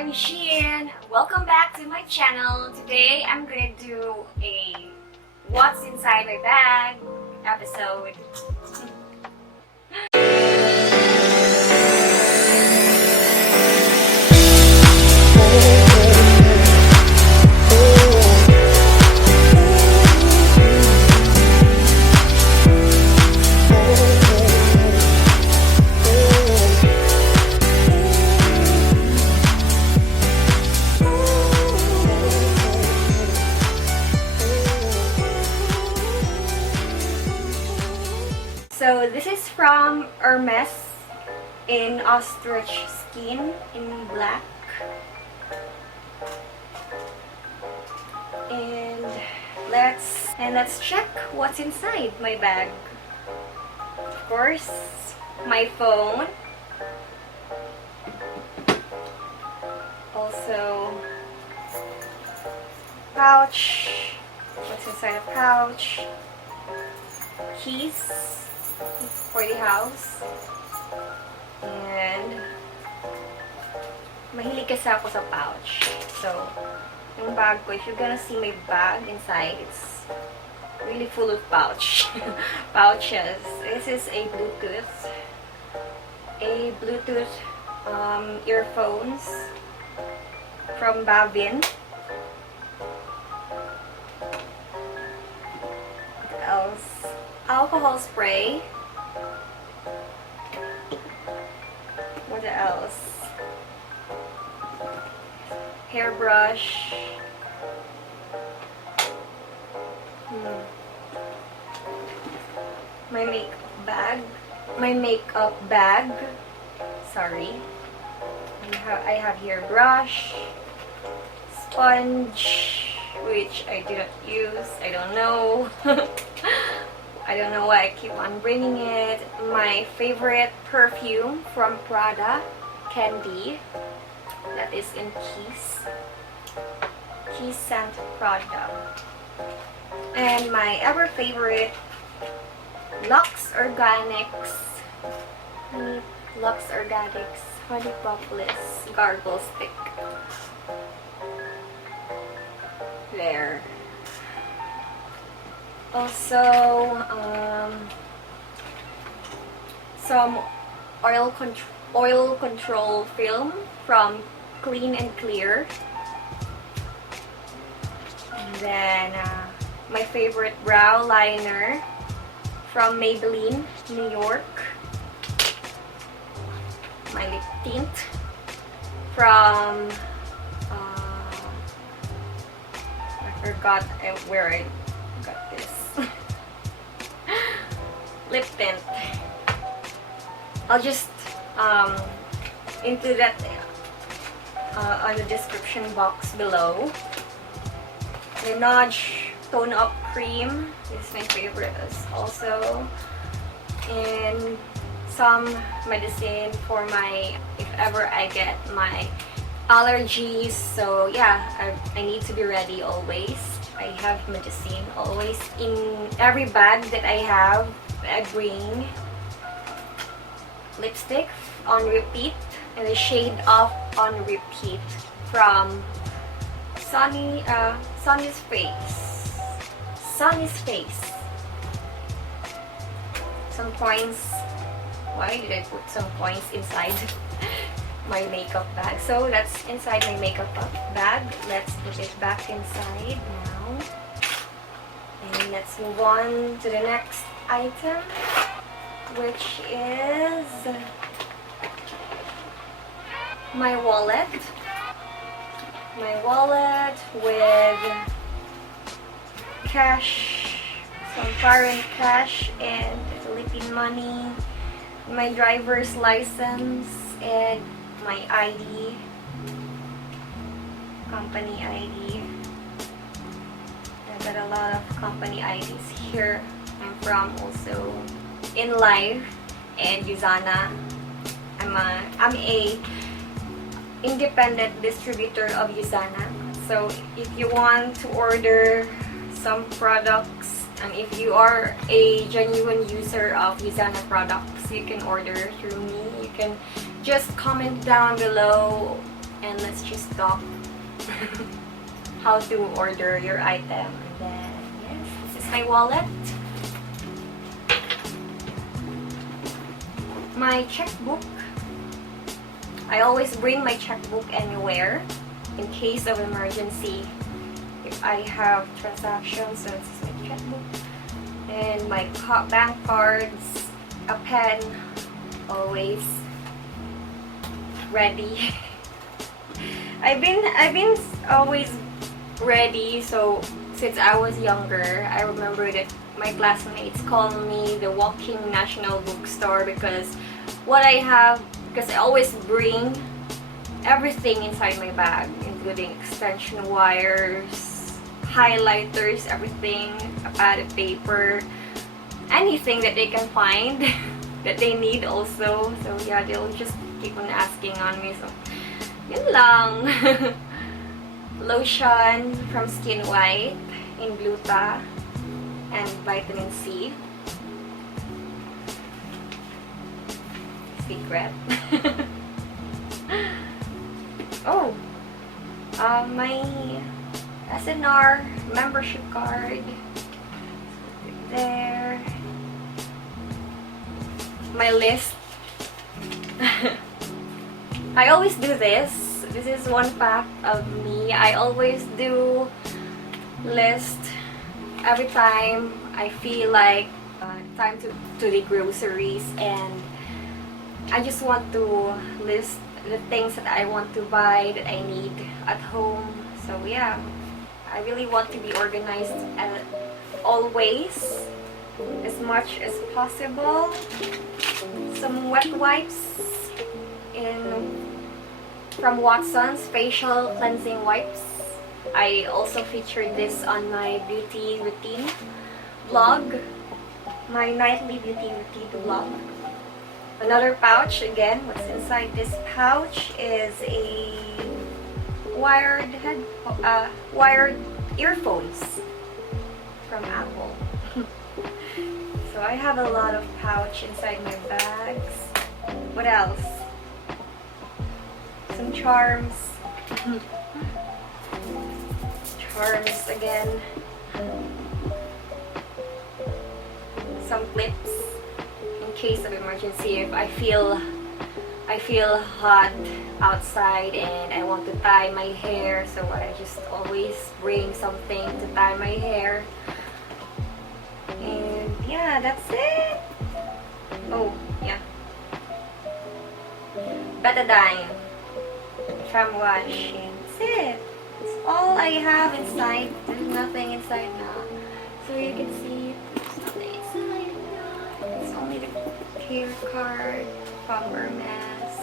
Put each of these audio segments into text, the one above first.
I'm Sheene. Welcome back to my channel. Today I'm going to do a What's Inside My Bag episode. So this is from Hermes in ostrich skin in black. And let's check what's inside my bag. Of course, my phone. Also pouch. What's inside a pouch? Keys for the house. And mahilig kasi ako sa pouch. So, yung bag ko, if you're gonna see my bag inside, it's really full of pouches. This is a Bluetooth earphones from Bavin. What else? Alcohol spray. What else? Hairbrush. My makeup bag. Sorry. I have here brush, sponge, which I didn't use. I don't know. I don't know why I keep on bringing it. My favorite perfume from Prada, Candy. That is in Keys scent Prada. And my ever favorite Lux Organics Honey Propolis Gargle Stick. There. Also, some oil control film from Clean and Clear. And then my favorite brow liner from Maybelline, New York. My lip tint from I forgot where I got this. Lip tint. I'll just into that on the description box below. The Nudge Tone Up Cream is my favorite also. And some medicine for if ever I get my allergies. So yeah, I need to be ready always. I have medicine always in every bag that I have. I bring lipstick on repeat and the shade of on repeat from Sunny's Face. Some coins. Why did I put some coins inside my makeup bag? So that's inside my makeup bag. Let's put it back inside now. And let's move on to the next item, which is my wallet. My wallet with cash, some foreign cash and Philippine money, my driver's license, and my ID, company ID. I've got a lot of company IDs here. I'm from also In Life and Usana. I'm a independent distributor of Usana. So if you want to order some products, and if you are a genuine user of Usana products, you can order through me. You can just comment down below and let's just talk how to order your item. And then, yes, this is my wallet. My checkbook. I always bring my checkbook anywhere in case of emergency. If I have transactions, so this is my checkbook. And my bank cards, a pen, always ready. I've been always ready. So since I was younger, I remember that my classmates called me the walking national bookstore because I always bring everything inside my bag, including extension wires, highlighters, everything, a pad of paper, anything that they can find that they need also. So yeah, they'll just keep on asking on me. So yun lang. Lotion from Skin White in gluta and vitamin C. Secret. Oh, my SNR membership card there. My list. I always do this. This is one fact of me. I always do list every time I feel like time to the groceries, and I just want to list the things that I want to buy, that I need at home. So yeah, I really want to be organized always, as much as possible. Some wet wipes from Watson's facial cleansing wipes. I also featured this on my beauty routine vlog, my nightly beauty routine vlog. Another pouch again. What's inside this pouch is a wired earphones from Apple. So I have a lot of pouch inside my bags. What else? Some charms. Charms again. Some clips in case of emergency. If I feel hot outside and I want to tie my hair, so I just always bring something to tie my hair. And yeah, that's it. Oh yeah, betadine from washing. That's it. That's all I have inside. There's nothing inside now. So you can see there's nothing inside now. It's only the care card from Hermes.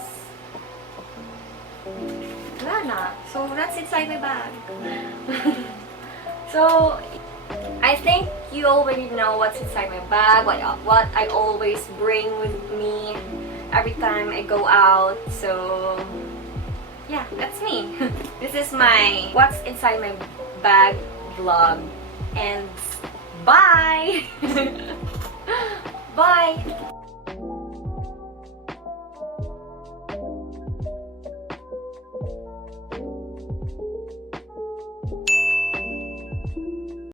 Wala na. So that's inside my bag. So I think you already know what's inside my bag, what I always bring with me every time I go out. So yeah, that's me. This is my what's inside my bag vlog, and bye. Bye.